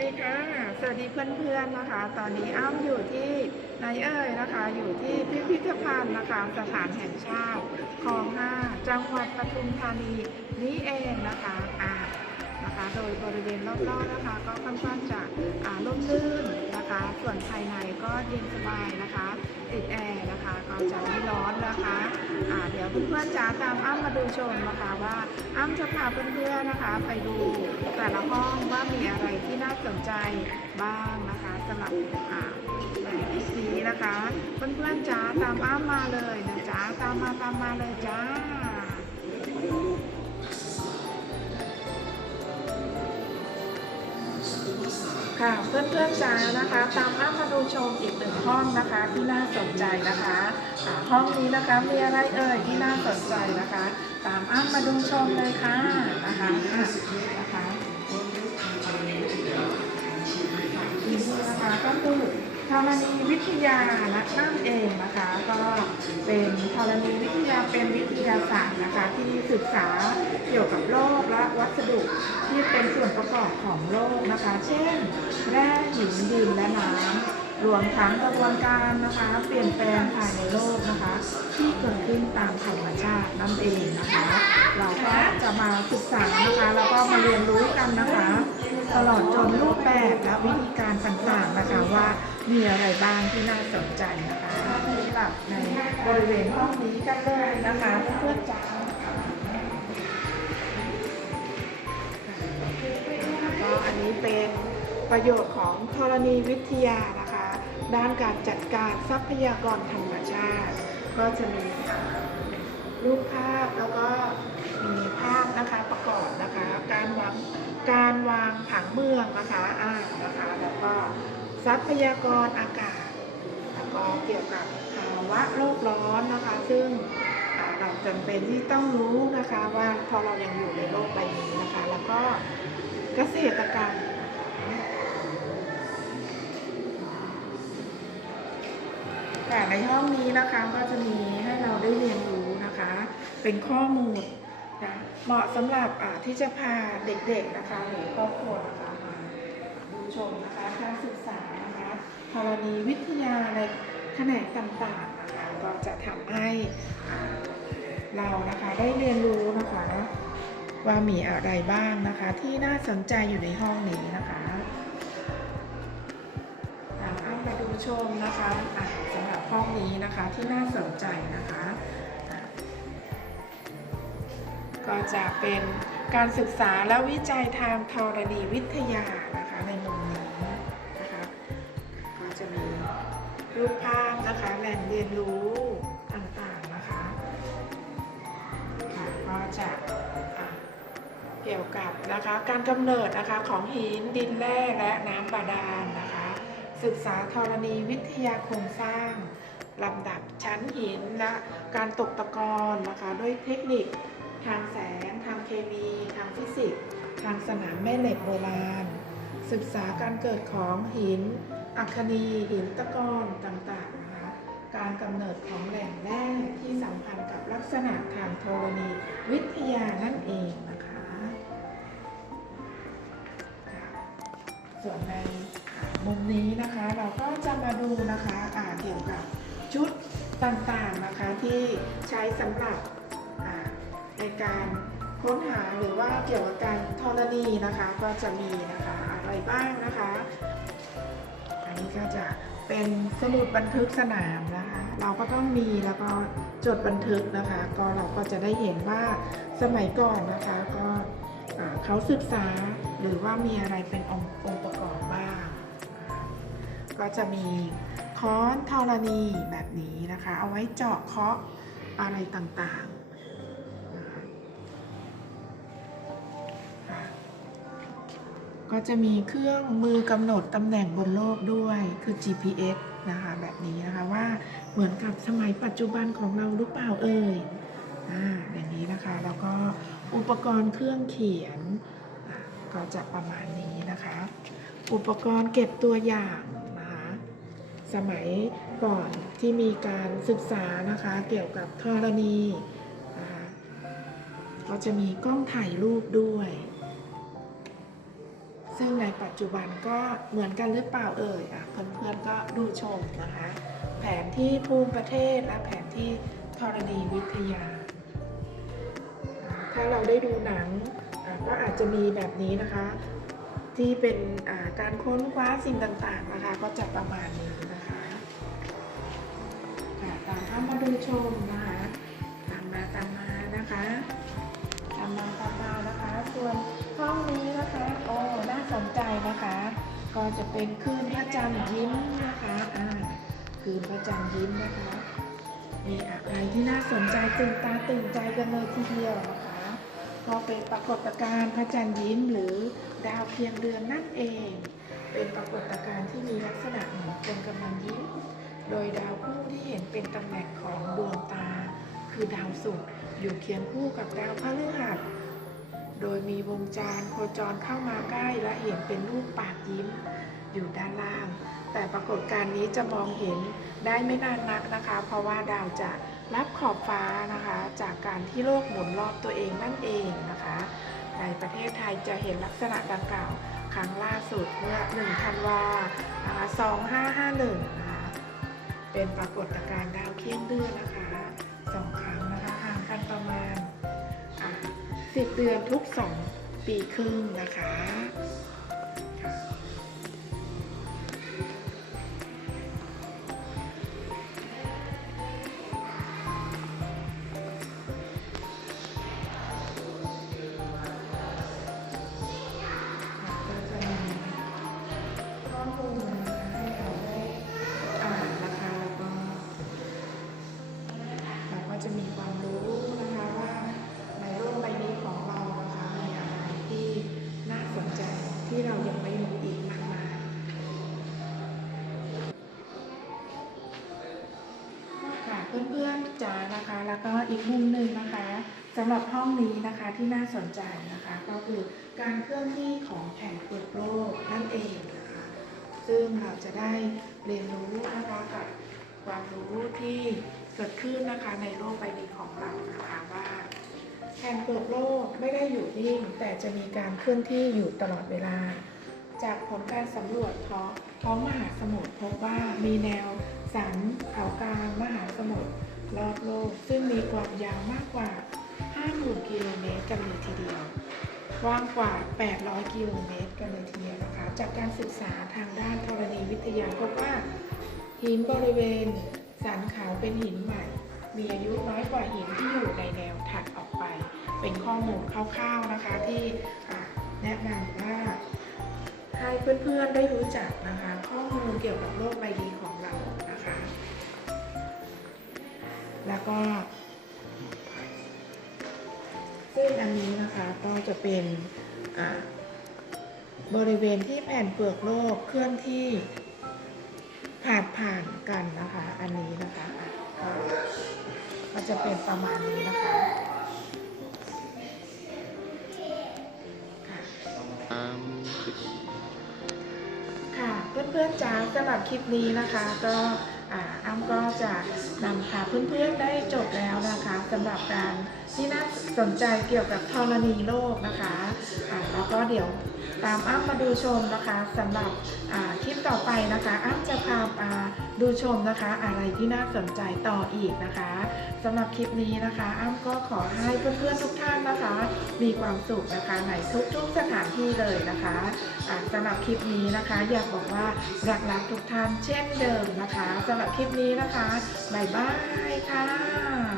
ดีค่ะ สวัสดีเพื่อนๆนะคะ ตอนนี้อ้ำอยู่ที่ไหนเอ๋ยนะคะ อยู่ที่พิพิธภัณฑ์นะคะ สถานแห่งชาติคลองห้าจังหวัดปทุมธานีนี้เองนะคะอ่า นะคะ โดยบริเวณรอบๆนะคะ ก็ค่อนข้างจะร่มรื่นนะคะ ส่วนภายในก็เย็นสบายนะคะติดแอร์นะคะก็จะไม่ร้อนนะคะอ่าเดี๋ยวเพื่อนๆจะตามอ้ำมาดูชมนะคะว่าอ้ำจะพาเพื่อนๆนะคะ ไปดูแต่ละห้องว่ามีอะไรที่น่าสนใจบ้างนะคะสำหรับอ่าในคลิปนี้นะคะ เพื่อนๆจ้าตามอ้ำมาเลยนะจ๊ะตามมาตามมาเลยจ้า ค่ะเพื่อนๆจ้านะคะ ตามอ้ามาดูชมอีกหนึ่งห้องนะคะที่น่าสนใจนะคะอ่าห้องนี้นะคะมีอะไรเอ่ยที่น่าสนใจนะคะ ตามอ้ามาดูชมเลยค่ะนะคะอะนะคะนี่นะคะก็คือ ธรณีวิทยานั่นเองนะคะ ก็เป็นธรณีวิทยาเป็นวิทยาศาสตร์นะคะ ที่ศึกษาเกี่ยวกับโลกและวัสดุที่เป็นส่วนประกอบของโลกนะคะ เช่น แร่หินดินและน้ำรวมทั้งกระบวนการนะคะ เปลี่ยนแปลงภายในโลกนะคะ ที่เกิดขึ้นตามธรรมชาตินั่นเองนะคะ เราก็จะมาศึกษานะคะแล้วก็มาเรียนรู้กันนะคะ ตลอดจนรูปแบบและวิธีการต่างๆนะคะว่ามีอะไรบ้างที่น่าสนใจนะคะที่หลับในบริเวณห้องนี้กันเลยนะคะเพื่อนๆจ้าก็อันนี้เป็นประโยชน์ของธรณีวิทยานะคะ ด้านการจัดการทรัพยากรธรรมชาติ ก็จะมีรูปภาพแล้วก็มีภาพนะคะประกอบนะคะการวาง การวางผังเมืองนะคะอ่านะคะแล้วก็ทรัพยากรอากาศ แล้วก็เกี่ยวกับภาวะโลกร้อนนะคะ ซึ่งเราจำเป็นที่ต้องรู้นะคะว่าพอเรายังอยู่ในโลกใบนี้นะคะ แล้วก็เกษตรกรรมแต่ในห้องนี้นะคะก็จะมีให้เราได้เรียนรู้นะคะ เป็นข้อมูล เหมาะสำหรับที่จะพาเด็กๆนะคะหรือครอบครัวนะคะมาดูชมนะคะการศึกษานะคะธรณีวิทยาในแขนงต่างๆนะคะก็จะทำให้เรานะคะได้เรียนรู้นะคะ ว่ามีอะไรบ้างนะคะ ที่น่าสนใจอยู่ในห้องนี้นะคะตามอ้ำมาดูชมนะคะอะสำหรับห้องนี้นะคะที่น่าสนใจนะคะ ก็จะเป็นการศึกษาและวิจัยทางธรณีวิทยานะคะในมุมนี้นะคะก็จะมีรูปภาพนะคะแหล่งเรียนรู้ต่างๆนะคะค่ะก็จะอะเกี่ยวกับนะคะการกำเนิดนะคะของหินดินแร่และน้ำบาดาลนะคะ ศึกษาธรณีวิทยาโครงสร้างลำดับชั้นหินและการตกตะกอนนะคะ ด้วยเทคนิค ทางแสง ทางเคมี ทางฟิสิกส์ ทางสนามแม่เหล็กโบราณ ศึกษาการเกิดของหิน อัคนีหินตะกอนต่างๆนะคะการกำเนิดของแหล่งแร่ที่สัมพันธ์กับลักษณะทางธรณีวิทยานั่นเองนะคะ ส่วนในมุมนี้นะคะเราก็จะมาดูนะคะอ่าเกี่ยวกับชุดต่างๆนะคะที่ใช้สำหรับ ในการค้นหาหรือว่าเกี่ยวกับการธรณีนะคะ ก็จะมีนะคะอะไรบ้างนะคะ อันนี้ก็จะเป็นสมุดบันทึกสนามนะคะ เราก็ต้องมีแล้วก็จดบันทึกนะคะ ก็เราก็จะได้เห็นว่าสมัยก่อนนะคะก็เขาศึกษาหรือว่ามีอะไรเป็นองค์งประกอบบ้าง ก็จะมีค้อนธรณีแบบนี้นะคะ เอาไว้เจาะเคาะอะไรต่างๆ ก็จะมีเครื่องมือกำหนดตำแหน่งบนโลกด้วยคือ GPS นะคะแบบนี้นะคะว่าเหมือนกับสมัยปัจจุบันของเราหรือเปล่าเอ่ยอ่าอย่างนี้นะคะแล้วก็อุปกรณ์เครื่องเขียนก็จะประมาณนี้นะคะ อุปกรณ์เก็บตัวอย่างนะคะสมัยก่อนที่มีการศึกษานะคะเกี่ยวกับธรณีนะคะก็จะมีกล้องถ่ายรูปด้วย ซึ่งในปัจจุบันก็เหมือนกันหรือเปล่าเอ่ยอะเพื่อนๆก็ดูชมนะคะ แผนที่ภูมิประเทศและแผนที่ธรณีวิทยา ถ้าเราได้ดูหนังก็อาจจะมีแบบนี้นะคะ ที่เป็นการค้นคว้าสิ่งต่างๆนะคะ ก็จะประมาณนี้นะคะค่ะตามเข้ามาดูชมนะคะ เป็นคืนพระจันทร์ยิ้มนะคะอ่าคืนพระจันทร์ยิ้มนะคะมีอะไรที่น่าสนใจตื่นตาตื่นใจกันเลยทีเดียวนะคะก็เป็นปรากฏการณ์พระจันทร์ยิ้มหรือดาวเพียงเดือนนั่นเอง เป็นปรากฏการณ์ที่มีลักษณะเหมือนคนกำลังยิ้ม โดยดาวคู่ที่เห็นเป็นตำแหน่งของดวงตา คือดาวศุกร์อยู่เคียงคู่กับดาวพฤหัสโดยมีวงจรโคจรเข้ามาใกล้และเห็นเป็นรูปปากยิ้ม อยู่ด้านล่าง แต่ปรากฏการณ์นี้จะมองเห็นได้ไม่นานนักนะคะ เพราะว่าดาวจะรับขอบฟ้านะคะ จากการที่โลกหมุนรอบตัวเองนั่นเองนะคะ ในประเทศไทยจะเห็นลักษณะดังกล่าวครั้งล่าสุดเมื่อ1ธันวาคะ2551นะคะเป็นปรากฏการณ์ดาวเคียงเดือนนะคะสองครั้งนะคะห่างกันประมาณ10 เดือนทุก 2 ปีครึ่งนะคะ จะมีความรู้นะคะว่าในโลกใบนี้ของเรานะคะมีอะไรที่น่าสนใจที่เรายังไม่รู้อีกมากมายค่ะเพื่อนๆจ๋านะคะแล้วก็อีกมุมหนึ่งนะคะสำหรับห้องนี้นะคะที่น่าสนใจนะคะก็คือการเคลื่อนที่ของแผ่นเปลือกโลกนั่นเองนะคะซึ่งเราจะได้เรียนรู้นะคะกับความรู้ที่ เกิดขึ้นนะคะในโลกใบนี้ของเรานะคะว่าแผ่นเปลือกโลกไม่ได้อยู่นิ่ง แต่จะมีการเคลื่อนที่อยู่ตลอดเวลา จากผลการสำรวจท้องท้องมหาสมุทรพบว่ามีแนวสันเขากลางมหาสมุทรรอบโลก ซึ่งมีความยาวมากกว่า 50,000 กิโลเมตรกันเลยทีเดียวกว้างกว่า 800 กิโลเมตรกันเลยทีเดียวนะคะ จากการศึกษาทางด้านธรณีวิทยาพบว่าหินบริเวณ สันขาวเป็นหินใหม่ มีอายุน้อยกว่าหินที่อยู่ในแนวถัดออกไป เป็นข้อมูลคร่าวๆนะคะที่แนะนำว่าให้เพื่อนๆได้รู้จักนะคะ ข้อมูลเกี่ยวกับโลกใบนี้ของเรานะคะ แล้วก็ ซึ่งอันนี้นะคะก็จะเป็นอ่าบริเวณที่แผ่นเปลือกโลกเคลื่อนที่ จะเป็นประมาณนี้นะคะค่ะเพื่อนๆจ้าสำหรับคลิปนี้นะคะก็้ำก็จะนำพาเพื่อนๆได้จบแล้วนะคะสำหรับการที่น่าสนใจเกี่ยวกับธรณีโลกนะคะอ่าแล้วก็เดี๋ยวตามอ้ำมาดูชมนะคะสำหรับคลิปต่อไปนะคะอ้ำจะพามาดูชมนะคะ อะไรที่น่าสนใจต่ออีกนะคะสำหรับคลิปนี้นะคะ อ้ำก็ขอให้เพื่อนๆทุกท่านนะคะ มีความสุขนะคะในทุกๆสถานที่เลยนะคะสำหรับคลิปนี้นะคะ อยากบอกว่ารักรักทุกท่านเช่นเดิมนะคะสำหรับคลิปนี้นี้นะคะ บ๊ายบายค่ะ